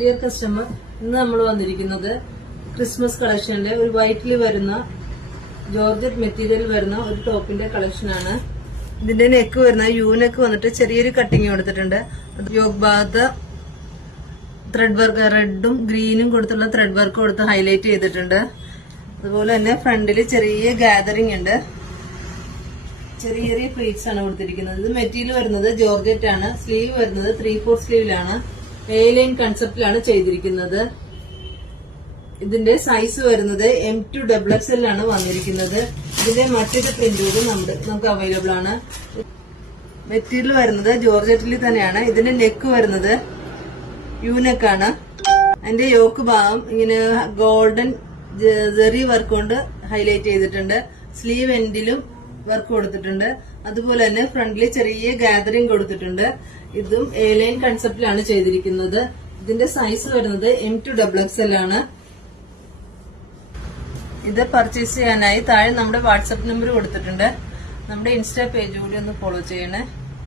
Dear customer, ഇന്ന് നമ്മൾ വന്നിരിക്കുന്നത് ക്രിസ്മസ് കളക്ഷനിലെ ഒരു വൈറ്റിൽ വരുന്ന ജോർജറ്റ് മെറ്റീരിയൽ വരുന്ന ഒരു ടോപ്പിന്റെ കളക്ഷനാണ്. ഇതിന്റെ നെക്ക് വരുന്ന യു നെക്ക് വന്നിട്ട് ചെറിയൊരു കട്ടിങ് കൊടുത്തിട്ടുണ്ട്. യോഗ് ഭാഗത്ത് ത്രെഡ് വർക്ക് റെഡും ഗ്രീനും കൊടുത്തുള്ള ത്രെഡ് വർക്ക് കൊടുത്ത് ഹൈലൈറ്റ് ചെയ്തിട്ടുണ്ട്. അതുപോലെ തന്നെ ഫ്രണ്ടിൽ ചെറിയ ഗാദറിംഗ് ഉണ്ട്. ചെറിയ ചെറിയ പ്ലീറ്റ്സ് ആണ് കൊടുത്തിരിക്കുന്നത്. ഇത് മെറ്റീരിയൽ വരുന്നത് ജോർജറ്റ് ആണ്. സ്ലീവ് വരുന്നത് 3/4 സ്ലീവിലാണ്. A-line കൺസെപ്റ്റിലാണ് ചെയ്തിരിക്കുന്നത്. ഇതിന്റെ സൈസ് വരുന്നത് M2 XXL ആണ് വന്നിരിക്കുന്നത്. ഇതിന്റെ മറ്റൊരു പ്രിന്റ് കൂടി നമുക്ക് അവൈലബിൾ ആണ്. മെറ്റീരിയൽ വരുന്നത് ജോർജറ്റിൽ തന്നെയാണ്. ഇതിന്റെ നെക്ക് വരുന്നത് യൂനെക്ക് ആണ്. അതിന്റെ യോക്ക് ഭാഗം ഇങ്ങനെ ഗോൾഡൻ ജെറി വർക്ക് കൊണ്ട് ഹൈലൈറ്റ് ചെയ്തിട്ടുണ്ട്. സ്ലീവ് എൻഡിലും വർക്ക് കൊടുത്തിട്ടുണ്ട്. അതുപോലെ തന്നെ ഫ്രണ്ടിൽ ചെറിയ ഗാദറിംഗ് കൊടുത്തിട്ടുണ്ട്. ഇതും A-line കൺസെപ്റ്റിലാണ് ചെയ്തിരിക്കുന്നത്. ഇതിന്റെ സൈസ് വരുന്നത് M2 XXL ആണ്. ഇത് പർച്ചേസ് ചെയ്യാനായി താഴെ നമ്മുടെ വാട്സ്ആപ്പ് നമ്പർ കൊടുത്തിട്ടുണ്ട്. നമ്മുടെ ഇൻസ്റ്റാ പേജ് കൂടി ഒന്ന് ഫോളോ ചെയ്യണേ.